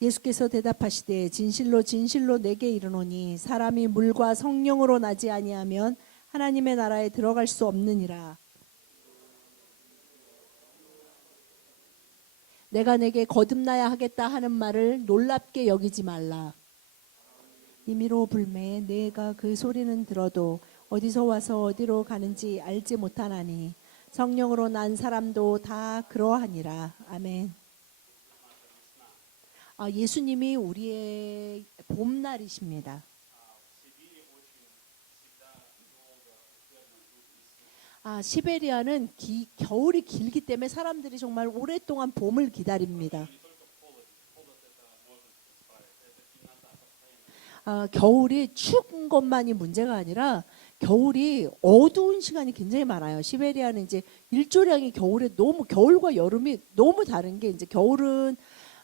예수께서 대답하시되 진실로 진실로 내게 이르노니 사람이 물과 성령으로 나지 아니하면 하나님의 나라에 들어갈 수 없느니라. 내가 내게 거듭나야 하겠다 하는 말을 놀랍게 여기지 말라. 임의로 불매 내가 그 소리는 들어도 어디서 와서 어디로 가는지 알지 못하나니 성령으로 난 사람도 다 그러하니라. 아멘. 예수님이 우리의 봄날이십니다. 시베리아는 겨울이 길기 때문에 사람들이 정말 오랫동안 봄을 기다립니다. 겨울이 추운 것만이 문제가 아니라 겨울이 어두운 시간이 굉장히 많아요. 시베리아는 이제 일조량이 겨울에 너무 겨울과 여름이 너무 다른 게 이제 겨울은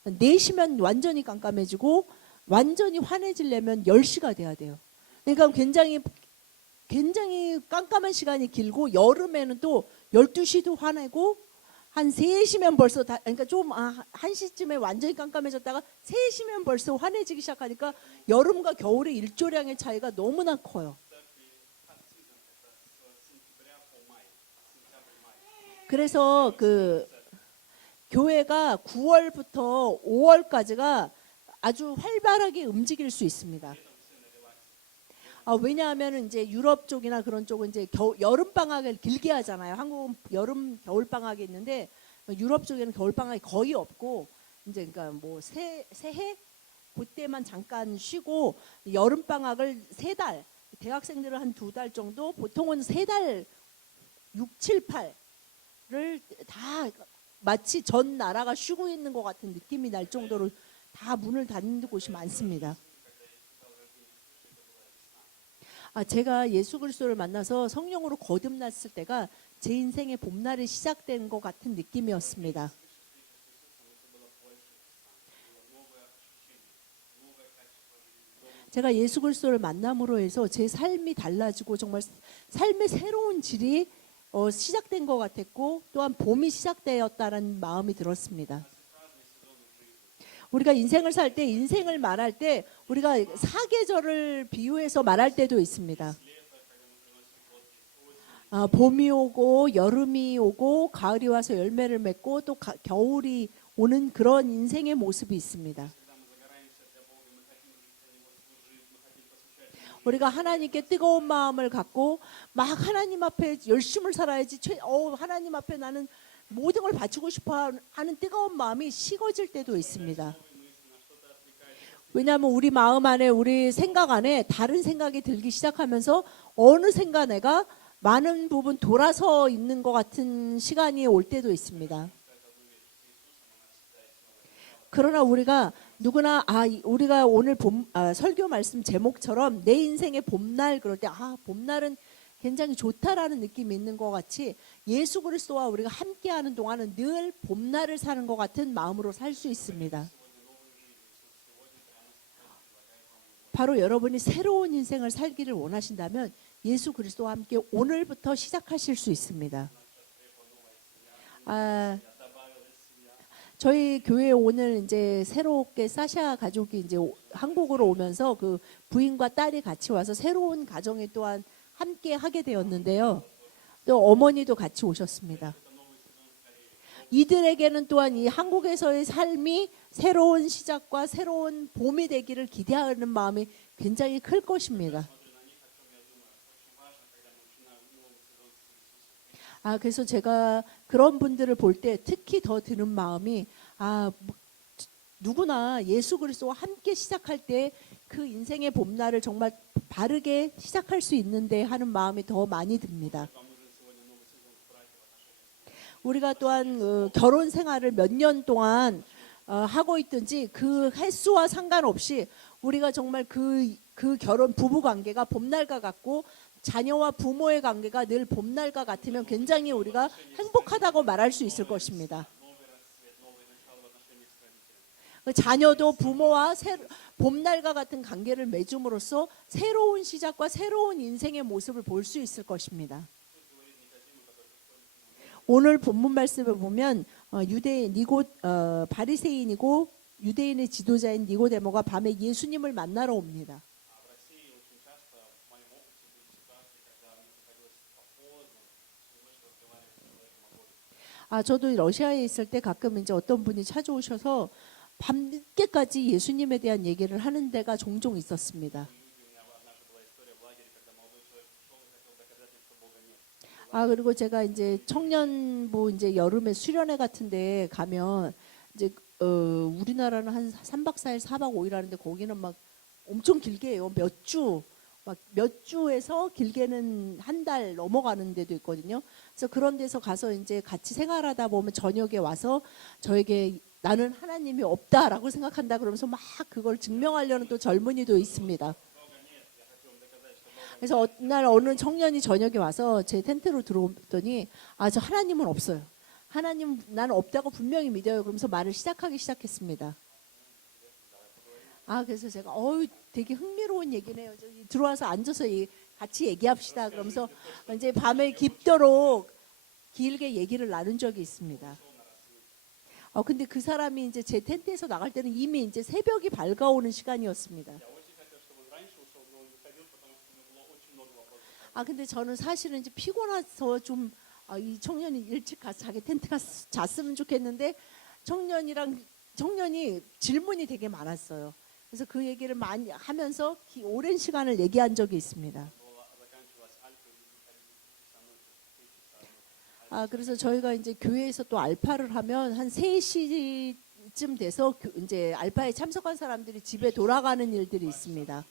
4시면 완전히 깜깜해지고 완전히 환해지려면 10시가 돼야 돼요. 그러니까 굉장히 깜깜한 시간이 길고 여름에는 또 12시도 환하고 한 3시면 벌써 그러니까 좀 1시쯤에 완전히 깜깜해졌다가 3시면 벌써 환해지기 시작하니까 여름과 겨울의 일조량의 차이가 너무나 커요. 그래서 그 교회가 9월부터 5월까지가 아주 활발하게 움직일 수 있습니다. 왜냐하면 이제 유럽 쪽이나 그런 쪽은 이제 여름 방학을 길게 하잖아요. 한국은 여름 겨울 방학이 있는데 유럽 쪽에는 겨울 방학이 거의 없고 이제 그러니까 뭐 새해 그때만 잠깐 쉬고 여름 방학을 3달, 대학생들은 한 2달 정도, 보통은 3달 6, 7, 8를 다 마치 전 나라가 쉬고 있는 것 같은 느낌이 날 정도로 다 문을 닫는 곳이 많습니다. 제가 예수 그리스도를 만나서 성령으로 거듭났을 때가 제 인생의 봄날이 시작된 것 같은 느낌이었습니다. 제가 예수 그리스도를 만남으로 해서 제 삶이 달라지고 정말 삶의 새로운 질이 시작된 것 같았고 또한 봄이 시작되었다는 마음이 들었습니다. 우리가 인생을 살 때 인생을 말할 때 우리가 사계절을 비유해서 말할 때도 있습니다. 봄이 오고 여름이 오고 가을이 와서 열매를 맺고 또 겨울이 오는 그런 인생의 모습이 있습니다. 우리가 하나님께 뜨거운 마음을 갖고 막 하나님 앞에 열심을 살아야지 하나님 앞에 나는 모든 걸 바치고 싶어 하는 뜨거운 마음이 식어질 때도 있습니다. 왜냐하면 우리 마음 안에 우리 생각 안에 다른 생각이 들기 시작하면서 어느샌가 내가 많은 부분 돌아서 있는 것 같은 시간이 올 때도 있습니다. 그러나 우리가 누구나 우리가 오늘 설교 말씀 제목처럼 내 인생의 봄날 그럴 때 봄날은 굉장히 좋다라는 느낌이 있는 것 같이 예수 그리스도와 우리가 함께하는 동안은 늘 봄날을 사는 것 같은 마음으로 살 수 있습니다. 바로 여러분이 새로운 인생을 살기를 원하신다면 예수 그리스도와 함께 오늘부터 시작하실 수 있습니다. 저희 교회에 오늘 이제 새롭게 사샤 가족이 이제 한국으로 오면서 그 부인과 딸이 같이 와서 새로운 가정이 또한 함께 하게 되었는데요. 또 어머니도 같이 오셨습니다. 이들에게는 또한 이 한국에서의 삶이 새로운 시작과 새로운 봄이 되기를 기대하는 마음이 굉장히 클 것입니다. 그래서 제가 그런 분들을 볼 때 특히 더 드는 마음이 누구나 예수 그리스도와 함께 시작할 때 그 인생의 봄날을 정말 바르게 시작할 수 있는데 하는 마음이 더 많이 듭니다. 우리가 또한 결혼 생활을 몇 년 동안 하고 있든지 그 횟수와 상관없이 우리가 정말 그 결혼 부부 관계가 봄날과 같고 자녀와 부모의 관계가 늘 봄날과 같으면 굉장히 우리가 행복하다고 말할 수 있을 것입니다. 자녀도 부모와 봄날과 같은 관계를 맺음으로써 새로운 시작과 새로운 인생의 모습을 볼 수 있을 것입니다. 오늘 본문 말씀을 보면 유대인이고 바리새인이고 유대인의 지도자인 니고데모가 밤에 예수님을 만나러 옵니다. А в России очень часто в моем опыте были ситуации, когда мне приходилось поздно всю ночь разговаривать с человеком о Боге. 저도 러시아에 있을 때 가끔 이제 어떤 분이 찾아오셔서 밤늦게까지 예수님에 대한 얘기를 하는 데가 종종 있었습니다. Люди, у меня однажды была история в лагере, когда молодой человек пришел и хотел доказать мне, что Бога нет. 그리고 제가 이제 청년부 이제 여름에 수련회 같은데 가면 이제 우리나라는 한 3박 4일, 4박 5일 하는데 거기는 막 엄청 길게 해요. 몇 주에서 길게는 한 달 넘어가는 데도 있거든요. 그래서 그런 데서 가서 이제 같이 생활하다 보면 저녁에 와서 저에게 나는 하나님이 없다라고 생각한다 그러면서 막 그걸 증명하려는 또 젊은이도 있습니다. 그래서 어느 청년이 저녁에 와서 제 텐트로 들어오더니 저 하나님은 없어요. 하나님 나는 없다고 분명히 믿어요. 그러면서 말을 시작했습니다. 그래서 제가 되게 흥미로운 얘기네요. 저기 들어와서 앉아서 같이 얘기합시다. 그러면서 이제 밤에 깊도록 길게 얘기를 나눈 적이 있습니다. 근데 그 사람이 이제 제 텐트에서 나갈 때는 이미 이제 새벽이 밝아오는 시간이었습니다. Я очень хотел, чтобы он раньше ушел, но он не ходил, потому что у него было очень много вопросов. 근데 저는 사실은 이제 피곤해서 좀 이 청년이 일찍 가서 자기 텐트 가서 잤으면 좋겠는데 청년이 질문이 되게 많았어요. 그래서 그 얘기를 많이 하면서 오랜 시간을 얘기한 적이 있습니다. Заканчивалась альфа, и люди ходили со мной 3 часа. 그래서 저희가 이제 교회에서 또 알파를 하면 한 3시쯤 돼서 이제 알파에 참석한 사람들이 집에 돌아가는 일들이 있습니다.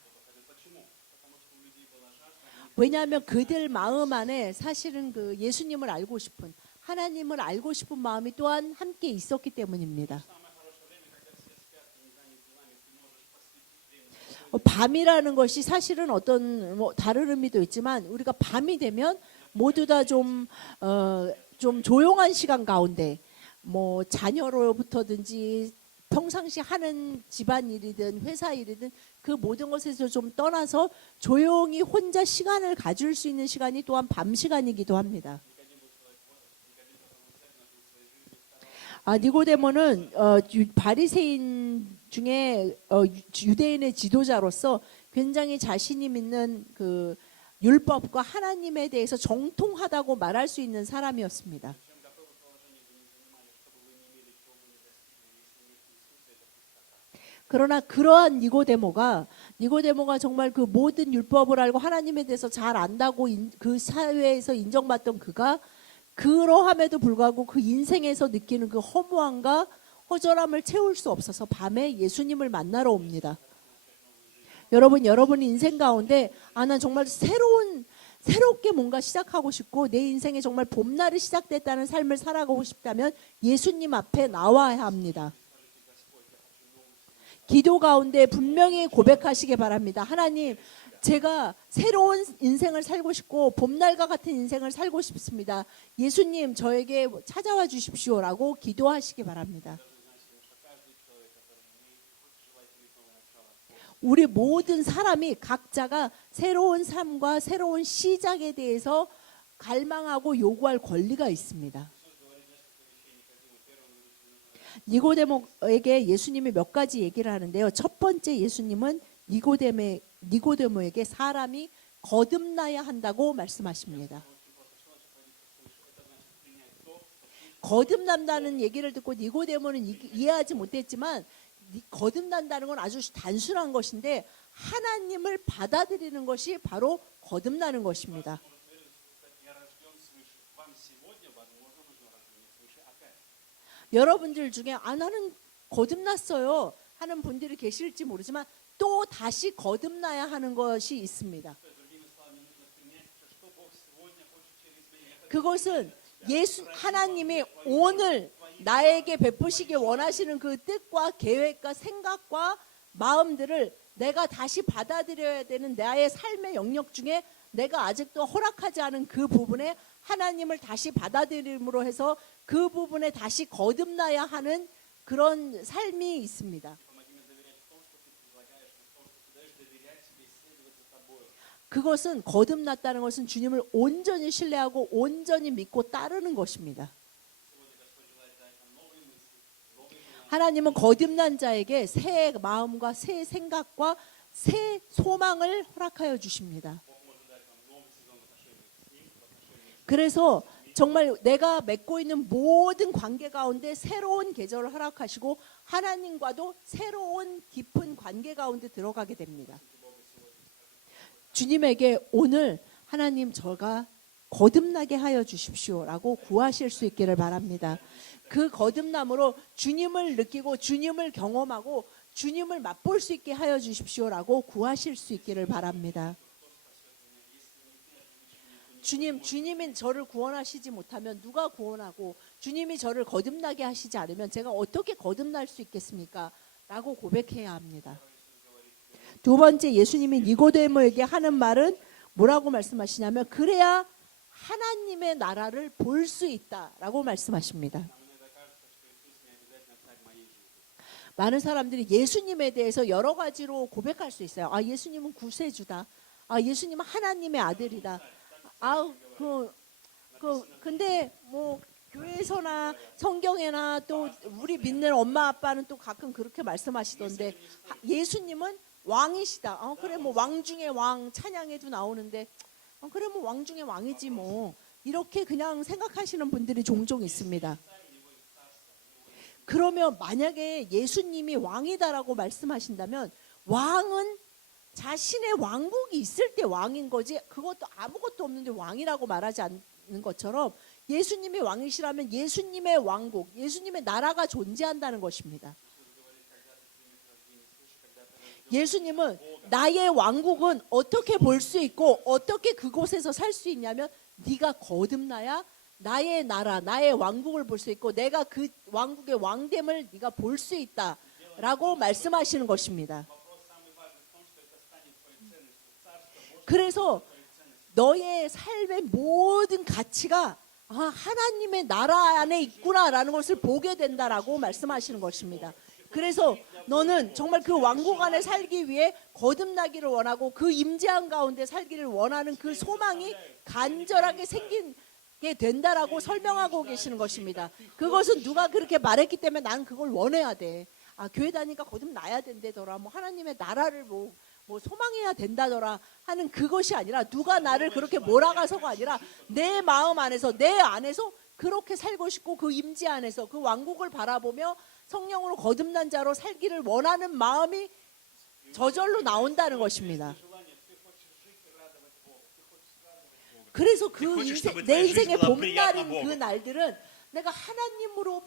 Почему? Потому что у людей была жажда. 왜냐하면 그들 마음 안에 사실은 그 예수님을 알고 싶은 하나님을 알고 싶은 마음이 또한 함께 있었기 때문입니다. Самое хорошее время, когда все спят, ты не занят делами, ты можешь посвятить время. 밤이라는 것이 사실은 어떤 다른 의미도 있지만 우리가 밤이 되면 모두 다 좀 조용한 시간 가운데 자녀로부터든지 평상시 하는 집안일이든 회사 일이든 그 모든 것에서 좀 떠나서 조용히 혼자 시간을 가질 수 있는 시간이 또한 밤 시간이기도 합니다. 니고데모는 바리새인 중에 유대인의 지도자로서 굉장히 자신이 믿는 그 율법과 하나님에 대해서 정통하다고 말할 수 있는 사람이었습니다. 그러나 그러한 니고데모가 정말 그 모든 율법을 알고 하나님에 대해서 잘 안다고 그 사회에서 인정받던 그가 그러함에도 불구하고 그 인생에서 느끼는 그 허무함과 허전함을 채울 수 없어서 밤에 예수님을 만나러 옵니다. 여러분 인생 가운데 난 정말 새롭게 뭔가 시작하고 싶고 내 인생에 정말 봄날이 시작됐다는 삶을 살아가고 싶다면 예수님 앞에 나와야 합니다. 기도 가운데 분명히 고백하시기 바랍니다. 하나님, 제가 새로운 인생을 살고 싶고 봄날과 같은 인생을 살고 싶습니다. 예수님, 저에게 찾아와 주십시오라고 기도하시기 바랍니다. 우리 모든 사람이 각자가 새로운 삶과 새로운 시작에 대해서 갈망하고 요구할 권리가 있습니다. 니고데모에게 예수님이 몇 가지 얘기를 하는데요. 첫 번째, 예수님은 니고데모에게 사람이 거듭나야 한다고 말씀하십니다. 거듭난다는 얘기를 듣고 니고데모는 이해하지 못했지만 거듭난다는 건 아주 단순한 것인데 하나님을 받아들이는 것이 바로 거듭나는 것입니다. 여러분들 중에 나는 거듭났어요 하는 분들이 계실지 모르지만 또 다시 거듭나야 하는 것이 있습니다. 그것은 하나님이 오늘 나에게 베푸시기 원하시는 그 뜻과 계획과 생각과 마음들을 내가 다시 받아들여야 되는 나의 삶의 영역 중에 내가 아직도 허락하지 않은 그 부분에 하나님을 다시 받아들임으로 해서 그 부분에 다시 거듭나야 하는 그런 삶이 있습니다. 그것은 거듭났다는 것은 주님을 온전히 신뢰하고 온전히 믿고 따르는 것입니다. 하나님은 거듭난 자에게 새 마음과 새 생각과 새 소망을 허락하여 주십니다. Бог может дать нам новый сезон в отношениях с Ним, в отношениях с 그래서 정말 내가 맺고 있는 모든 관계 가운데 새로운 계절을 허락하시고 하나님과도 새로운 깊은 관계 가운데 들어가게 됩니다. 주님에게 오늘 하나님 저가 거듭나게 하여 주십시오라고 구하실 수 있기를 바랍니다. 그 거듭남으로 주님을 느끼고 주님을 경험하고 주님을 맛볼 수 있게 하여 주십시오라고 구하실 수 있기를 바랍니다. 주님이 저를 구원하시지 못하면 누가 구원하고 주님이 저를 거듭나게 하시지 않으면 제가 어떻게 거듭날 수 있겠습니까? 라고 고백해야 합니다. 두 번째 예수님이 니고데모에게 하는 말은 뭐라고 말씀하시냐면 그래야 하나님의 나라를 볼 수 있다라고 말씀하십니다. Нам иногда кажется, что Иисус не обязательно царь моей жизни. 많은 사람들이 예수님에 대해서 여러 가지로 고백할 수 있어요. 아, 예수님은 구세주다. 아, 예수님은 하나님의 아들이다. 아, 근데 뭐 교회에서나 성경에나 또 우리 믿는 엄마 아빠는 또 가끔 그렇게 말씀하시던데 예수님은 왕이시다. 그래 뭐 왕 중에 왕 찬양에도 나오는데 그래 뭐 왕 중에 왕이지 뭐 이렇게 그냥 생각하시는 분들이 종종 있습니다. 그러면 만약에 예수님이 왕이다라고 말씀하신다면 왕은 자신의 왕국이 있을 때 왕인 거지 그것도 아무것도 없는데 왕이라고 말하지 않는 것처럼 예수님이 왕이시라면 예수님의 왕국, 예수님의 나라가 존재한다는 것입니다. 예수님은 나의 왕국은 어떻게 볼 수 있고 어떻게 그곳에서 살 수 있냐면 네가 거듭나야 나의 나라, 나의 왕국을 볼 수 있고 내가 그 왕국의 왕됨을 네가 볼 수 있다라고 말씀하시는 것입니다. 그래서 너의 삶의 모든 가치가 하나님의 나라 안에 있구나라는 것을 보게 된다라고 말씀하시는 것입니다. 그래서 너는 정말 그 왕국 안에 살기 위해 거듭나기를 원하고 그 임재한 가운데 살기를 원하는 그 소망이 간절하게 생기게 된다라고 설명하고 계시는 것입니다. 그것은 누가 그렇게 말했기 때문에 나는 그걸 원해야 돼. 교회 다니까 거듭나야 된다더라. 뭐 하나님의 나라를 뭐 소망해야 된다더라 하는 그것이 아니라 누가 나를 그렇게 몰아가서가 아니라 내 마음 안에서 내 안에서 그렇게 살고 싶고 그 임재 안에서 그 왕국을 바라보며 성령으로 거듭난 자로 살기를 원하는 마음이 저절로 나온다는 것입니다. 그래서 내 인생의 봄날인 그 날들은 내가 하나님으로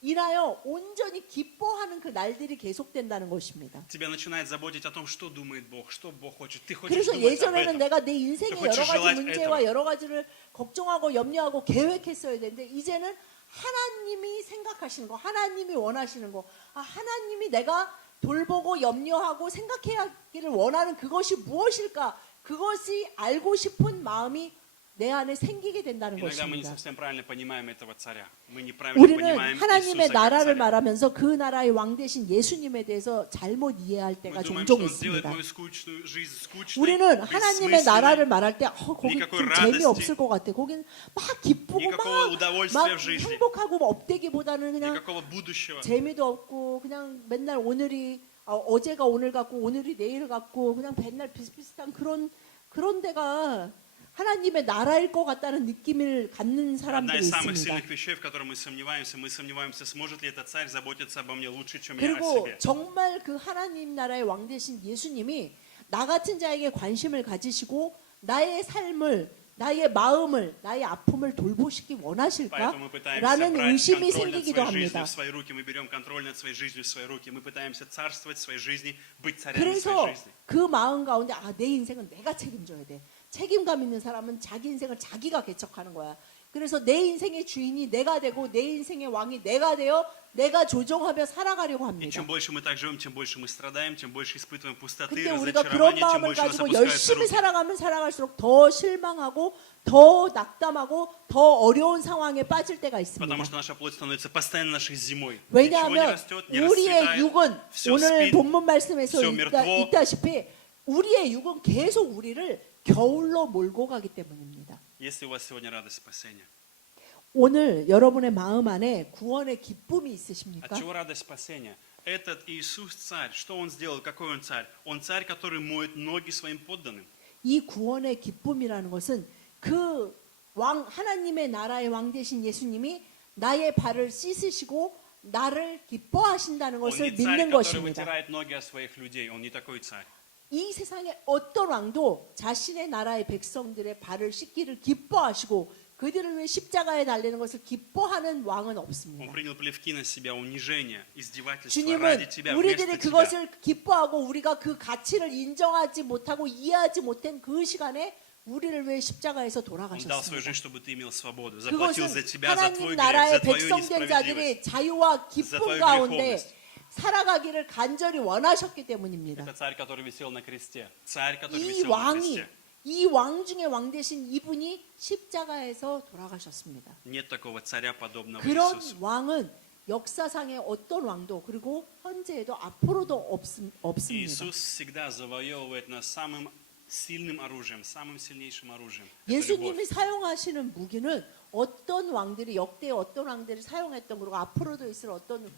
인하여 온전히 기뻐하는 그 날들이 계속된다는 것입니다. Тебя начинает заботить о том, что думает Бог, что Бог хочет. Ты хочешь 그래서 думать об 예전에는 этом. 내가 내 인생의 그 여러 хочешь 가지 желать 문제와 этого. 여러 가지를 걱정하고 염려하고 계획했어야 되는데 이제는 하나님이 생각하시는 거, 하나님이 원하시는 거, 하나님이 내가 돌보고 염려하고 생각하기를 원하는 그것이 무엇일까? 그것이 알고 싶은 마음이 내 안에 생기게 된다는 Иногда мы не 것입니다. совсем правильно понимаем этого царя. Мы неправильно 우리는 понимаем 하나님의 Иисуса как 나라를 царя. 말하면서 그 나라의 왕 대신 예수님에 대해서 잘못 이해할 Мы 때가 думаем, 종종 что Он сделает 있습니다. мою скучную жизнь скучной, 우리는 하나님의 나라를 бессмысленной. 말할 때 거기 никакой 좀 радости, 재미없을 것 같아. 거긴 막 기쁘고 никакого удовольствия 막 в жизни, 행복하고 업되기보다는 그냥 никакого будущего. 재미도 없고 그냥 맨날 오늘이 어제가 오늘 같고 오늘이 내일 같고 그냥 맨날 비슷비슷한 그런 데가 하나님의 나라일 것 같다는 느낌을 갖는 Одна 사람들이 из самых 있습니다. сильных вещей, в которой мы сомневаемся, сможет ли этот царь заботиться обо мне лучше, чем я о 그리고 себе. 정말 그 하나님 나라의 왕 되신 예수님이 나 같은 자에게 관심을 가지시고 나의 삶을, 나의 마음을, 나의 아픔을 돌보시기 원하실까? Поэтому мы пытаемся 라는 брать 의심이 контроль над 생기기도 своей жизнью 합니다. в свои руки. Мы берем контроль над своей жизнью в свои руки. Мы пытаемся царствовать в своей жизни, быть царями 그래서 своей жизни. 그 마음 가운데 내 인생은 내가 책임져야 돼. 책임감 있는 사람은 자기 인생을 자기가 개척하는 거야. 그래서 내 인생의 주인이 내가 되고 내 인생의 왕이 내가 되어 내가 조종하며 살아가려고 И 합니다. чем больше мы так живем, тем больше мы страдаем, тем больше испытываем пустоты, 근데 우리가 그런 разочарования, тем 마음을 больше у нас 가지고 опускаются 열심히 руки. 살아가면 살아갈수록 더 실망하고 더 낙담하고 더 어려운 상황에 빠질 때가 있습니다. Потому что наша плоть становится постоянно нашей зимой. Ничего не 왜냐하면 растет, не 우리의 расцветает, 육은 все 오늘 спит. 본문 말씀에서 всё мертво. 있다시피 우리의 육은 계속 우리를 겨울로 몰고 가기 때문입니다. Если у вас сегодня радость спасения, 오늘 여러분의 마음 안에 구원의 기쁨이 От 있으십니까? чего радость спасения? Этот Иисус царь, что Он сделал, какой Он царь? Он царь, который моет ноги своим подданным. 이 구원의 기쁨이라는 것은 그 왕 하나님의 나라의 왕 되신 예수님이 나의 발을 씻으시고 나를 기뻐하신다는 Он 것을 не царь, 믿는 который 것입니다. вытирает ноги о своих людей. Он не такой царь. 이 세상의 어떤 왕도 자신의 나라의 백성들의 발을 씻기를 기뻐하시고 그들을 위해 십자가에 달리는 것을 기뻐하는 왕은 Он 없습니다. принял плевки на себя, унижение, издевательство 주님은 ради тебя, 우리들이 вместо тебя. 그것을 기뻐하고 우리가 그 가치를 인정하지 못하고 이해하지 못한 그 시간에 우리를 위해 십자가에서 Он дал свою 돌아가셨습니다. жизнь, чтобы ты имел свободу. Заплатил за 그것은 тебя, за твой 하나님 грех, 나라의 за твою 백성된 несправедливость. 자들이 자유와 За 기쁨 твою 가운데 греховность. 살아가기를 간절히 원하셨기 때문입니다. Это царь, который висел на кресте. Царь, который 이 висел на 왕이 кресте. 이 왕 중에 왕 되신 이분이 십자가에서 돌아가셨습니다. Нет такого царя, подобного 그런 Иисусу. 왕은 역사상의 어떤 왕도 그리고 현재에도 앞으로도 없습니다. Иисус всегда завоевывает нас самым сильным оружием, самым сильнейшим оружием. Это 예수님이 любовь. 사용하시는 무기는 어떤 왕들이 역대 어떤 왕들이 사용했던 그리고 앞으로도 있을 어떤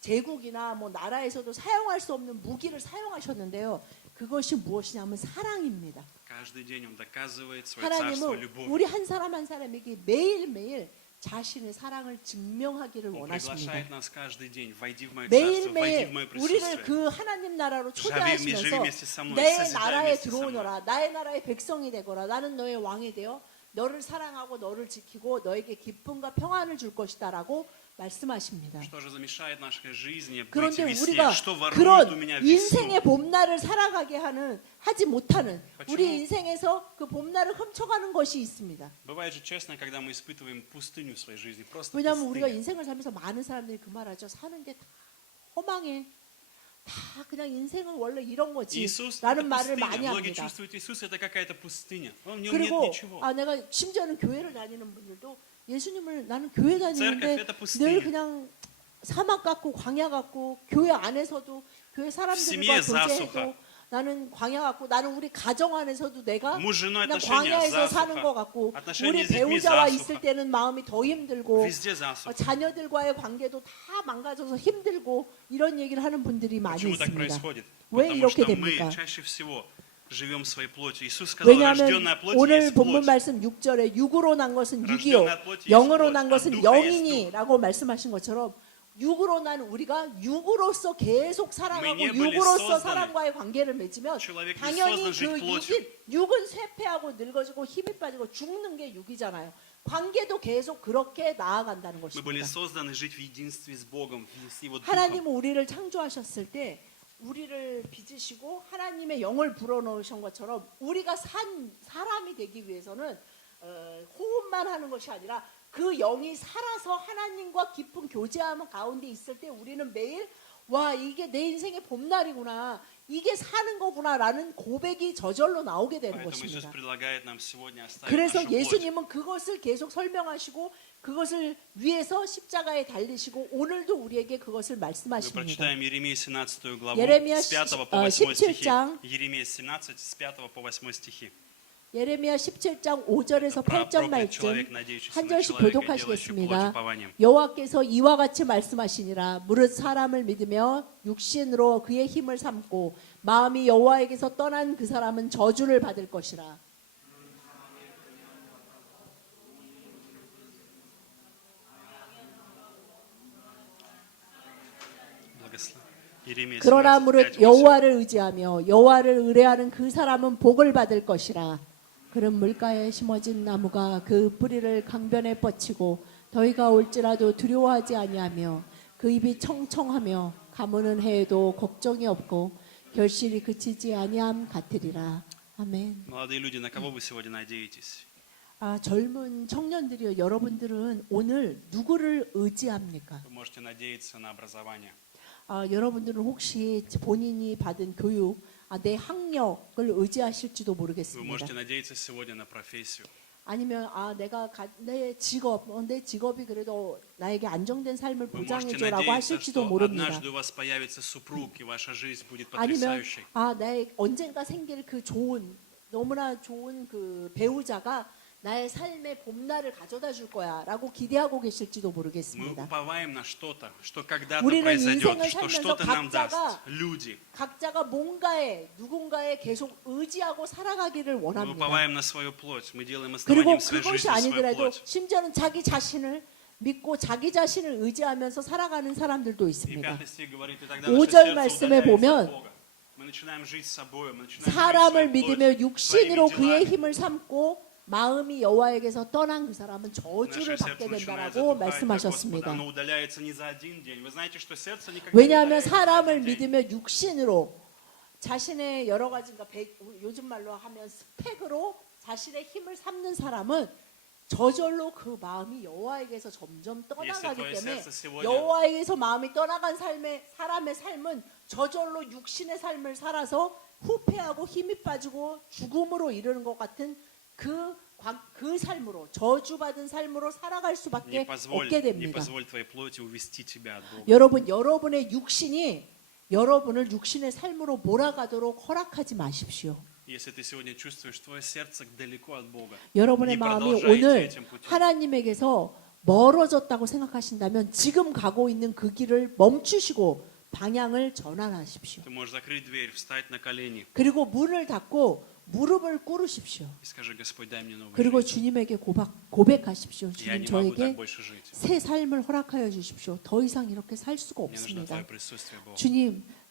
제국이나 뭐 나라에서도 사용할 수 없는 무기를 사용하셨는데요. 그것이 무엇이냐면 사랑입니다. Каждый день Он доказывает свое царство 하나님은 любовью. 우리 한 사람 한 사람에게 매일매일 자신의 사랑을 증명하기를 Он 원하십니다. приглашает нас каждый день. Войди в мое царство, войди в 매일매일 мое 우리를 присутствие. 그 하나님 나라로 живи 초대하시면서 вместе со мной, 내 созидай 나라에 вместе со мной. 들어오너라. 나의 나라의 백성이 되거라. 나는 너의 왕이 되어 너를 사랑하고 너를 지키고 너에게 기쁨과 평안을 줄 것이다라고 말씀하십니다. Что же замешает нашей жизни быть 그런데 весне? 우리가 Что ворует у 그런 меня 인생의 весну? 봄날을 살아가게 하지 못하는 почему? 우리 인생에서 그 봄날을 훔쳐가는 것이 있습니다. Бывает же честно, когда мы испытываем пустыню в своей жизни. Просто 왜냐하면 우리가 пустыню. 인생을 살면서 많은 사람들이 그 말하죠. 사는데 다 허망해. 다 그냥 인생은 원래 이런 거지. Иисус это 라는 말을 пустыня. 많이 Многие 합니다. чувствуют Иисус это какая-то пустыня. В нем нет 그리고 ничего. 내가 심지어는 교회를 다니는 분들도 예수님을 나는 교회 다니는데 Церковь это пустыня. 늘 그냥 사막 같고 광야 같고 교회 안에서도 교회 사람들과 семье 교제해도 засуха. 나는 광야 같고 나는 우리 가정 안에서도 내가 Муж с женой 그냥 отношения 광야에서 засуха. 사는 것 같고 отношения 우리 с детьми 배우자와 засуха. 있을 때는 마음이 더 힘들고 Везде засуха. 자녀들과의 관계도 다 망가져서 힘들고 이런 얘기를 하는 분들이 많이 Почему так 있습니다. происходит? 왜 Потому 이렇게 что мы 됩니까? чаще всего живем своей плотью. Иисус сказал, 왜냐하면 рожденная плоть 오늘 есть 본문 плоть. 말씀 6절에 육으로 난 것은 рожденная 육이요 от плоти есть 영으로 плоть, 난 от 것은 духа есть дух. 영이니라고 말씀하신 것처럼 육으로 난 우리가 육으로서 계속 살아가고 Мы не были 육으로서 созданы. 사람과의 관계를 맺으면 человек не 당연히 создан жить 그 плотью. 육은 쇠퇴하고 늙어지고 힘이 빠지고 죽는 게 육이잖아요. 관계도 계속 그렇게 나아간다는 Мы были 것입니다. созданы жить в единстве с Богом, с Его Духом. 하나님은 우리를 창조하셨을 때 우리를 빚으시고 하나님의 영을 불어넣으신 것처럼 우리가 사람이 되기 위해서는 호흡만 하는 것이 아니라 그 영이 살아서 하나님과 깊은 교제하는 가운데 있을 때 우리는 매일 와 이게 내 인생의 봄날이구나 이게 사는 거구나라는 고백이 저절로 나오게 되는 Поэтому Иисус 것입니다. предлагает нам сегодня оставить 그래서 нашу плоть. 예수님은 그것을 계속 설명하시고 그것을 위해서 십자가에 달리시고 오늘도 우리에게 그것을 Мы 말씀하십니다. прочитаем Еремии 17 главу 예레미야 с 5 по 8 стихи. 17장. Еремия 17 с 5 по 8 стихи. 예레미야 17장 5절에서 8절 Проклят 말씀 человек, надеющийся 한 на 절씩 человека и делающий плоть 교독하시겠습니다. упованием. 여호와께서 이와 같이 말씀하시니라 무릇 사람을 믿으며 육신으로 그의 힘을 삼고 마음이 여호와에게서 떠난 그 사람은 저주를 받을 것이라. Благослови. Еремия 그러나 17, 무릇 5, 8. 여호와를 의지하며 여호와를 의뢰하는 그 사람은 복을 받을 것이라. 그런 물가에 심어진 나무가 그 뿌리를 강변에 뻗치고 더위가 올지라도 두려워하지 아니하며 그 입이 청청하며 가무는 해에도 걱정이 없고 결실이 그치지 아니함 같으리라. 아멘. Молодые люди, на кого вы сегодня надеетесь? 젊은 청년들이요, 여러분들은 오늘 누구를 의지합니까? Вы можете надеяться на образование. 여러분들은 혹시 본인이 받은 교육, 내 학력을 의지하실지도 Вы 모르겠습니다. можете надеяться сегодня на профессию. 아니면 내 직업이 그래도 나에게 안정된 삶을 Вы можете 보장해줘라고 надеяться, 하실지도 что 모릅니다. однажды у вас появится супруг, и ваша жизнь будет 아니면 потрясающей. 내 언젠가 생길 그 너무나 좋은 그 배우자가 나의 삶의 봄날을 가져다 줄 거야라고 기대하고 계실지도 Мы 모르겠습니다. уповаем на что-то, что когда-то 우리는 произойдет, 인생을 что 살면서 что-то нам даст. 각자가 Люди. 각자가 누군가에 계속 의지하고 살아가기를 Мы 원합니다. уповаем на свою плоть. Мы делаем 그리고 основанием своей 그것이 жизни свою 아니더라도 плоть. 심지어는 자기 자신을 믿고 자기 자신을 의지하면서 살아가는 사람들도 И 있습니다. 5 стих говорит, и тогда 5 наше 절 сердце 말씀에 удаляется 보면 от Бога. Мы начинаем жить с собой, мы начинаем жить 사람을 своей 믿으며 плотью, 육신으로 своими 그의 делами. 힘을 삼고 마음이 여호와에게서 떠난 그 사람은 Наше 저주를 сердце 받게 начинает 된다라고 затухать для Господа. 말씀하셨습니다. Оно удаляется не за один день. Вы знаете, что сердце никогда не 왜냐하면 удаляется за 사람을 один день. 믿으며 육신으로 자신의 여러 가지 요즘 말로 하면 스펙으로 자신의 힘을 삼는 사람은 저절로 그 마음이 여호와에게서 점점 떠나가기 Если твое 때문에 сердце сегодня 여호와에게서 마음이 떠나간 사람의 삶은 저절로 육신의 삶을 살아서 후패하고 힘이 빠지고 죽음으로 이르는 것 같은 그 삶으로 저주받은 삶으로 살아갈 수밖에 없게 не 됩니다. позволь твоей плоти увести тебя от Бога. 여러분의 육신이 여러분을 육신의 삶으로 몰아가도록 허락하지 마십시오. Если ты сегодня чувствуешь, твое сердце далеко от Бога, 여러분의 не 마음이 продолжай идти 오늘 этим путем. 하나님에게서 멀어졌다고 생각하신다면 지금 가고 있는 그 길을 멈추시고 방향을 전환하십시오. Ты можешь закрыть дверь, встать на колени 그리고 문을 닫고 무릎을 꿇으십시오. и скажи: Господь, дай мне новую 그리고 жизнь. 주님에게 고백하십시오. Я 주님 не могу так 저에게 больше жить. 새 삶을 허락하여 주십시오. 더 이상 이렇게 살 수가 Мне нужно 없습니다. твое присутствие, Бог.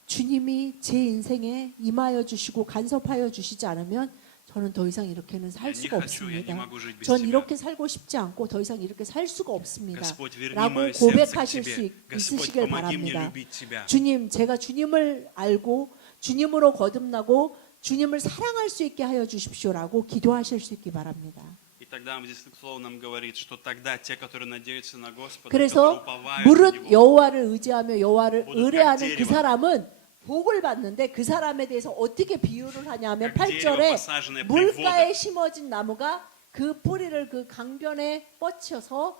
주님이 제 인생에 임하여 주시고 간섭하여 주시지 않으면 저는 더 이상 이렇게는 살 Я не 수가 хочу, я не 없습니다. могу жить без 전 тебя. 이렇게 살고 싶지 않고 더 이상 이렇게 살 수가 없습니다. Господь, верни 라고 мое сердце к 고백하실 수 тебе. Господь, 있으시길 помоги мне 바랍니다. любить тебя. 주님, 제가 주님을 알고 주님으로 거듭나고 주님을 사랑할 수 있게 하여 주십시오라고 기도하실 수 있기 바랍니다. И тогда здесь слово нам говорит, что тогда те, которые надеются на Господа, которые 그래서 уповают на 무릇 Него, 여호와를 의지하며 여호와를 모두 의뢰하는 그 깍지리와. 사람은 복을 받는데 그 사람에 대해서 어떻게 비유를 하냐면 как дерево, 8절에 посаженное при 물가에 водах. 심어진 나무가 그 뿌리를 그 강변에 뻗쳐서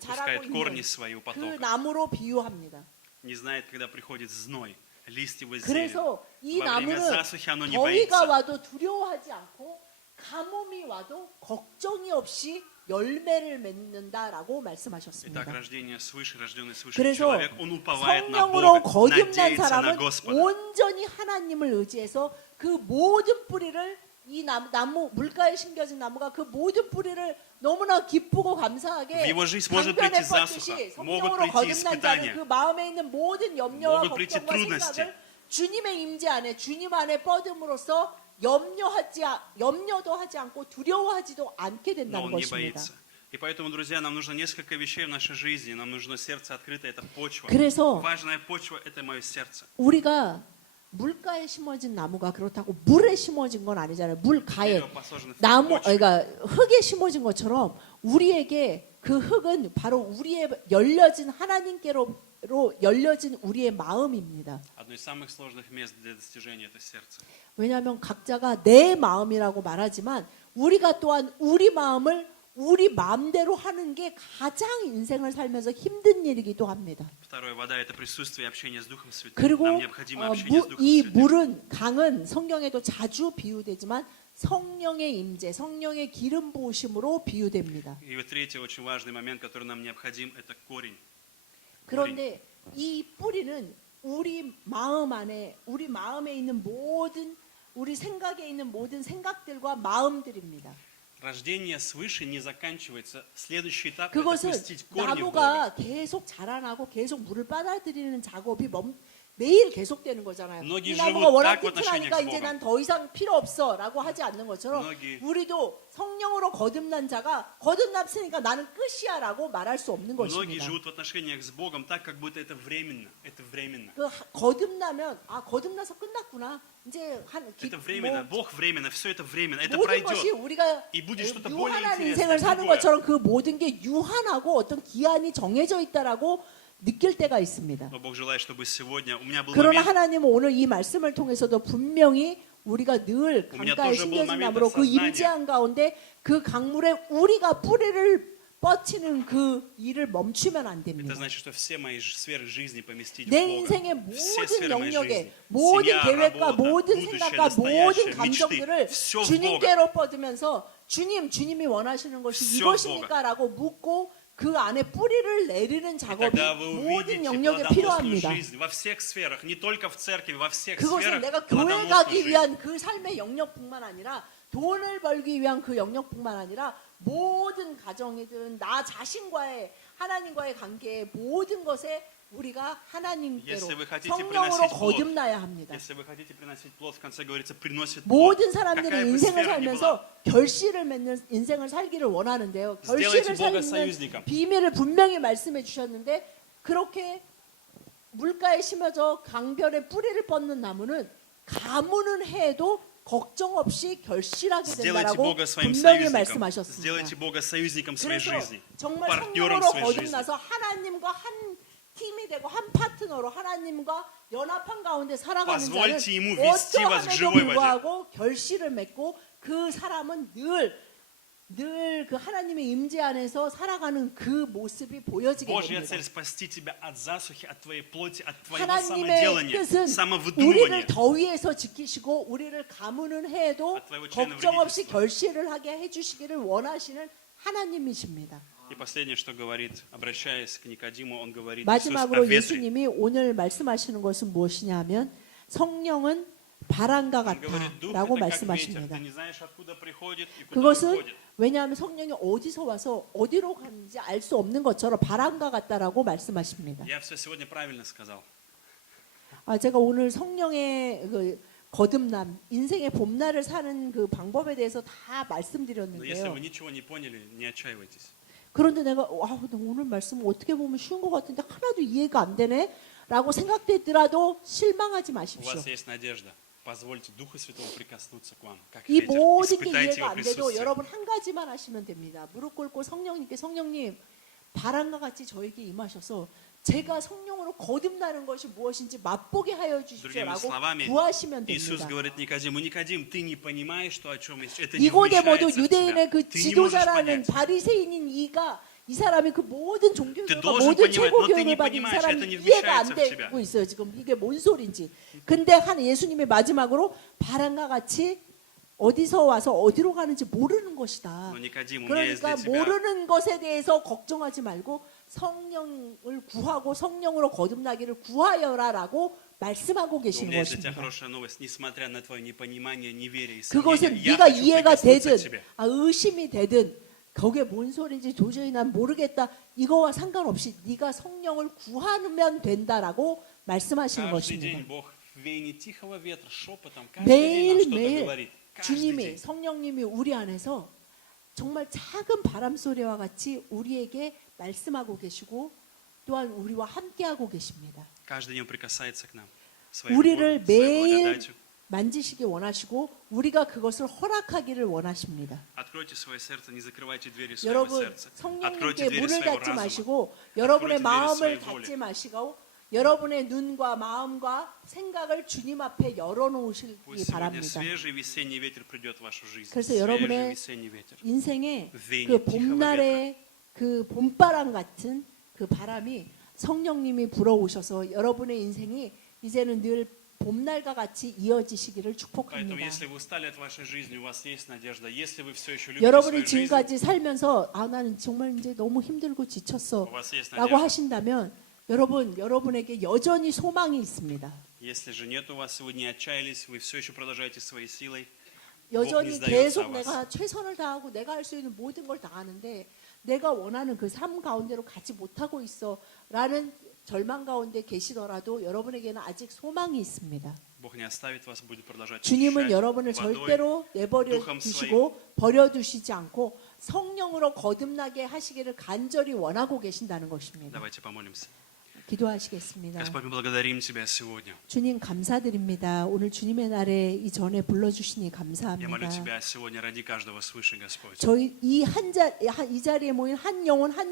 자라고 Пускает корни 있는 свои у 그 потока. 나무로 비유합니다. Не знает, когда приходит зной, листья зелень. 그래서 이 Во время 나무는 засухи оно не 더위가 боится. 와도 두려워하지 않고 가뭄이 와도 걱정이 없이 열매를 맺는다라고 Итак, 말씀하셨습니다. рождение свыше, рожденный свыше 그래서 человек, он уповает на 성령으로 Бога, 거듭난 надеется на 사람은 Господа. 온전히 하나님을 의지해서 그 모든 뿌리를 이 나무 물가에 심겨진 나무가 그 모든 뿌리를 너무나 기쁘고 В 감사하게 его жизнь может 강변에 прийти засуха, 뻗듯이 могут 성령으로 прийти 거듭난 자는 испытания, 그 마음에 있는 모든 염려와 могут прийти 걱정과 трудности. 생각을 주님의 임재 안에 주님 안에 뻗음으로써 염려도 하지 않고 두려워하지도 않게 но 된다는 он не 것입니다. боится. И поэтому, друзья, нам нужно несколько вещей в нашей жизни. Нам нужно сердце открытое, это почва. 그래서 Важная почва – это мое сердце. 우리가 물가에 심어진 나무가 그렇다고 물에 심어진 건 아니잖아요. 물가에 Дерево посажено в 나무, почве. 그러니까 흙에 심어진 것처럼 우리에게 그 흙은 바로 우리의 열려진 하나님께로 열려진 우리의 마음입니다. Одно из самых сложных мест для достижения – это сердце. 왜냐하면 각자가 내 마음이라고 말하지만 우리가 또한 우리 마음을 우리 마음대로 하는 게 가장 인생을 살면서 힘든 일이기도 합니다. Второе – вода – это присутствие и общение с Духом Святым. 그리고 Нам необходимо общение с Духом 이 Святым. 물은 강은 성경에도 자주 비유되지만 성령의 임재, 성령의 기름 부으심으로 비유됩니다. И вот третий очень важный момент, который нам необходим – это корень. 그런데 이 뿌리는 우리 마음 안에 우리 마음에 있는 모든 우리 생각에 있는 모든 생각들과 마음들입니다. Рождение свыше не заканчивается. Следующий этап – это 그것은 пустить корни в Бога. 나무가 계속 자라나고 계속 물을 빨아들이는 작업이 매일 계속되는 거잖아요. многие 이 나무가 живут 워낙 так в отношениях 튼튼하니까 с 이제 Богом. 난 더 이상 필요 없어라고 하지 않는 것처럼 многие 우리도 성령으로 거듭난 자가 거듭났으니까 나는 끝이야라고 말할 수 없는 Многие 것입니다. живут в отношениях с Богом так, как будто это временно. Это временно. 거듭나면 거듭나서 끝났구나. 이제 Это временно. Бог временно. Все это временно. Это 모든 것이 пройдет. 우리가 И будет что-то более 유한한 интересное, 인생을 사는 другое. 것처럼 그 모든 게 유한하고 어떤 기한이 정해져 있다라고 느낄 때가 있습니다. Но Бог желает, чтобы сегодня у меня был 그러나 момент, 하나님은 오늘 이 말씀을 통해서도 분명히 우리가 늘 У меня 강가에 тоже был 심겨진 момент 나무로 그 осознания. 임재한 가운데 그 강물에 우리가 뿌리를 뻗치는 그 일을 멈추면 안 Это 됩니다. значит, что все мои сферы жизни поместить в 내 Бога. 인생의 Все 모든 сферы моей 영역에 жизни. 모든 Семья, 계획과 работа, 모든 будущее, 생각과 모든 настоящее, 감정들을 мечты. Все в Бога. 주님께로 뻗으면서 주님이 원하시는 것이 Всё 이것입니까? 라고 묻고 그 안에 뿌리를 내리는 И 작업이 тогда вы 모든 увидите 영역에 плодоносную 필요합니다. жизнь во всех сферах, не только в церкви, во всех 그것은 сферах 내가 교회 плодоносную 가기 жизнь. 위한 그 삶의 영역뿐만 아니라 돈을 벌기 위한 그 영역뿐만 아니라 모든 가정이든 나 자신과의 하나님과의 관계의 모든 것에 우리가 하나님께로 Если вы хотите 성령으로 приносить плод, 거듭나야 합니다. Если вы хотите приносить плод, в конце говорится, приносит плод. 모든 사람들이 Какая бы 인생을 сфера ни была. 살면서 결실을 맺는 인생을 살기를 원하는데요. 결실을 Сделайте Бога 살리는 союзником. 비밀을 분명히 말씀해 주셨는데 그렇게 물가에 심어져 강변에 뿌리를 뻗는 나무는 가무는 해도 걱정 없이 결실하게 Сделайте 된다라고 Бога своим 분명히 союзником. 말씀하셨습니다. Сделайте Бога союзником своей 그래서 жизни. 정말 партнером 성령으로 своей жизни. 거듭나서 하나님과 한 팀이 되고 한 파트너로 하나님과 연합한 가운데 살아가는 자는 Позвольте ему вести вас к 어떠함에도 живой воде. 불구하고 결실을 맺고 그 사람은 늘 그 하나님의 임재 안에서 살아가는 그 모습이 보여지게 Божья 됩니다. цель спасти тебя от засухи, от твоей плоти, от твоего 하나님의 самоделания, 뜻은 самовыдумывания. 우리를 더위에서 지키시고 우리를 가무는 해도 От твоего члена 걱정 없이 вредительства. 결실을 하게 해주시기를 원하시는 하나님이십니다. И последнее, что говорит, обращаясь к Никодиму, он говорит Иисус о 마지막으로 ветре. 예수님이 오늘 말씀하시는 것은 무엇이냐면 성령은 바람과 Он говорит, дух 같다라고 это как ветер, 말씀하십니다. ты не знаешь, откуда приходит и куда 그것은 уходит. 왜냐하면 성령이 어디서 와서 어디로 가는지 알 수 없는 것처럼 바람과 같다라고 말씀하십니다. Я все сегодня правильно сказал. 제가 오늘 성령의 그 거듭남, 인생의 봄날을 사는 그 방법에 대해서 다 Но если 말씀드렸는데요. вы ничего не поняли, не отчаивайтесь. 그런데 내가 오늘 말씀 어떻게 보면 쉬운 것 같은데 하나도 이해가 안 되네? 라고 생각되더라도 실망하지 У 마십시오. вас есть надежда. Позвольте Духу Святому прикоснуться к вам, как 이 ветер. 모든 게 Испытайте 이해가 его 안 돼도 присутствие. 여러분 한 가지만 하시면 됩니다. 무릎 꿇고 성령님께 성령님 바람과 같이 저에게 임하셔서 제가 성령으로 거듭나는 것이 무엇인지 맛보게 하여 주십시오라고 Другими словами, 구하시면 Иисус 됩니다. говорит Никодиму, Никодим, ты не понимаешь то, о чем речь. Это не 니고데모도 вмещается в тебя. 유대인의 그 Ты не можешь 지도자라는 понять. 바리새인인 이 사람이 그 모든 종교교회가 должен 모든 понимать, 최고 но ты 교회를 не 받은 이 понимаешь, 사람이 это не 이해가 안 вмещается в тебя. 되고 있어요. 지금 이게 뭔 소린지. 근데 한 예수님이 마지막으로 바람과 같이 어디서 와서 어디로 가는지 모르는 것이다. Но Никодим, у меня есть 그러니까 для тебя 모르는 것에 대해서 걱정하지 말고 성령을 구하고 성령으로 거듭나기를 구하여라라고 말씀하고 У 계시는 меня есть для тебя 것입니다. хорошая новость. Несмотря на твое непонимание, неверие и 그것은 сомнения, я 네가 хочу 이해가 прикоснуться 되든 к тебе. 의심이 되든 거기에 뭔 소리인지 도저히 난 모르겠다. 이거와 상관없이 네가 성령을 구하면 된다라고 말씀하시는 Каждый день 것입니다. Бог в веянии тихого ветра, шепотом, каждый день нам что-то 매일매일 говорит. Каждый 주님이 день. 성령님이 우리 안에서 정말 작은 바람 소리와 같이 우리에게 말씀하고 계시고 또한 우리와 함께하고 계십니다. Каждый день Он прикасается к нам. Своей 우리를 волей, своей 매일 благодатью. 만지시기 원하시고 우리가 그것을 허락하기를 원하십니다. Откройте свое сердце, не закрывайте двери своего 여러분 сердца. 성령님께 Откройте двери 문을 своего 닫지 разума. 마시고 여러분의 Откройте двери 마음을 своей воли. 닫지 마시고 여러분의 눈과 마음과 생각을 주님 앞에 열어놓으시기 Пусть сегодня 바랍니다. свежий весенний ветер придет в вашу жизнь. 그래서 Свежий 여러분의 весенний ветер. 인생의 веянии 그 тихого 봄날의 그 봄바람 같은 그 바람이 성령님이 불어오셔서 여러분의 인생이 이제는 늘 봄날과 같이 이어지시기를 Поэтому, 축복합니다. если вы устали от вашей жизни, у вас есть надежда. Если вы все еще любите 여러분이 свою жизнь, 지금까지 살면서 나는 정말 이제 너무 힘들고 у 지쳤어 вас есть 라고 надежда. 하신다면 여러분에게 여전히 소망이 있습니다. Если же нет у вас, вы не отчаялись, вы все еще продолжаете своей силой, 여전히 sdается 계속 вас. 내가 최선을 다하고 내가 할 수 있는 모든 걸 다 하는데 내가 원하는 그 삶 가운데로 가지 못하고 있어 라는 절망 가운데 계시더라도 여러분에게는 아직 소망이 있습니다. Бог не оставит вас, будет продолжать 주님은 очищать 여러분을 водой. 절대로 내버려 둑함 두시고 버려두시지 않고 성령으로 거듭나게 하시기를 간절히 원하고 계신다는 것입니다. Давайте помолимся. 기도하시겠습니다. Господь, мы благодарим Тебя сегодня. 주님 감사드립니다. 오늘 주님의 날에 이 전에 불러주시니 Я молю 감사합니다. Тебя сегодня ради каждого свыше, Господь. 저희 이 자리에 모인 한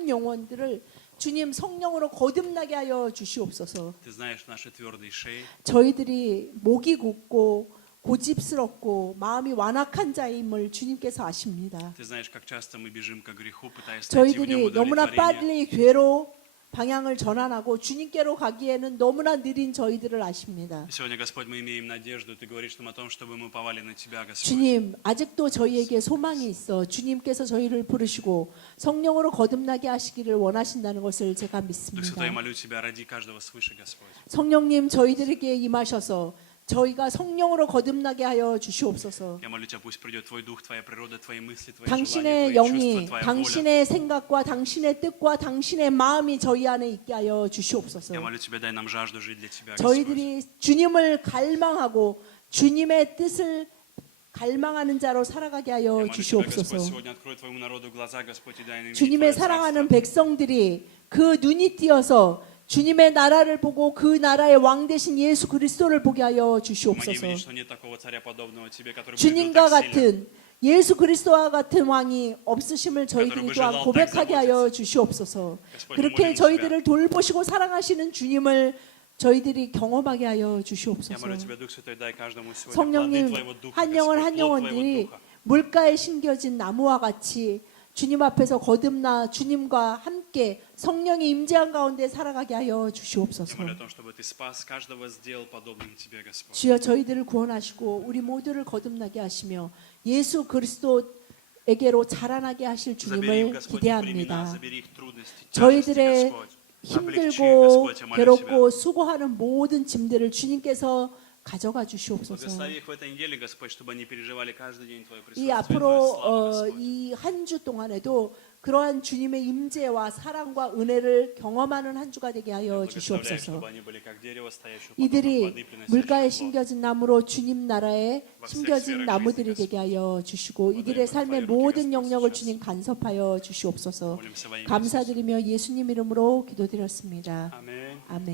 영혼들을 주님 성령으로 거듭나게 하여 주시옵소서. Ты знаешь наши твердые шеи. 저희들이 목이 굳고 고집스럽고 마음이 완악한 자임을 주님께서 아십니다. Ты знаешь, как часто мы бежим к греху, пытаясь найти в нем 저희들이 너무나 удовлетворение. 빨리 죄로 방향을 전환하고 주님께로 가기에는 너무나 느린 저희들을 아십니다. И сегодня, Господь, мы имеем надежду. Ты говоришь нам о том, чтобы мы уповали на Тебя, Господь. 주님, 아직도 저희에게 소망이 있어 주님께서 저희를 부르시고 성령으로 거듭나게 하시기를 원하신다는 것을 제가 Дух 믿습니다. Святой, молю Тебя, ради каждого свыше, Господь. 성령님 저희들에게 임하셔서 저희가 성령으로 거듭나게 하여 주시옵소서. Я молю Тебя, пусть придет Твой Дух, Твоя природа, Твои мысли, Твои желания, 당신의 Твои 영이 чувства, Твоя воля. 당신의 생각과 당신의 뜻과 당신의 마음이 저희 안에 있게 하여 주시옵소서. Я молю Тебя, дай нам жажду жить для Тебя, Господь. 저희들이 주님을 갈망하고 주님의 뜻을 갈망하는 자로 살아가게 Я 하여 молю Тебя, 주시옵소서. Господь, сегодня открой Твоему народу глаза, Господь, и дай им видеть 주님의 Твое 사랑하는 царство. 백성들이 그 눈이 띄어서 주님의 나라를 보고 그 나라의 왕 대신 예수 그리스도를 보게 하여 Помоги 주시옵소서. видеть, что нет такого царя, подобного Тебе, который бы любил 주님과 так сильно. 같은 예수 그리스도와 같은 왕이 없으심을 저희들이 또한 고백하게 하여 주시옵소서. 그렇게 저희들을 돌보시고 사랑하시는 주님을 저희들이 경험하게 하여 Я 주시옵소서. молю Тебя, Дух Святой, дай каждому сегодня плоды 성령님, Твоего Духа, 한 영혼 Господь, 한 плод Твоего 영혼들이 Духа. 물가에 심겨진 나무와 같이 주님 앞에서 거듭나 주님과 함께 성령이 임재한 가운데 살아가게 하여 Я 주시옵소서. молю о том, чтобы Ты спас каждого, сделал подобным Тебе, Господь. 주여 저희들을 구원하시고 우리 모두를 거듭나게 하시며 예수 그리스도에게로 자라나게 하실 Забери их, 주님을 Господь, их времена, 기대합니다. забери их трудности, тяжести, 저희들의 Господь. 힘들고 괴롭고 수고하는 모든 짐들을 주님께서 가져가 주시옵소서. Благослови их в этой неделе, Господь, чтобы они переживали каждый день Твое 이 присутствие, 앞으로 Твою славу, Господь. 이 한 주 동안에도 그러한 주님의 임재와 사랑과 은혜를 경험하는 한 주가 되게 하여 Благословляй, 주시옵소서. чтобы они были как дерево, стоящее у потоков 이들이 воды, приносящее 물가에 плод. 심겨진 나무로 주님 나라에 심겨진 나무들이 되게 하여 주시고 이들의 삶의 모든 영역을 주님 간섭하여 주시옵소서. Молимся во имя Иисуса. 감사드리며 예수님 이름으로 기도드렸습니다. Аминь. 아멘.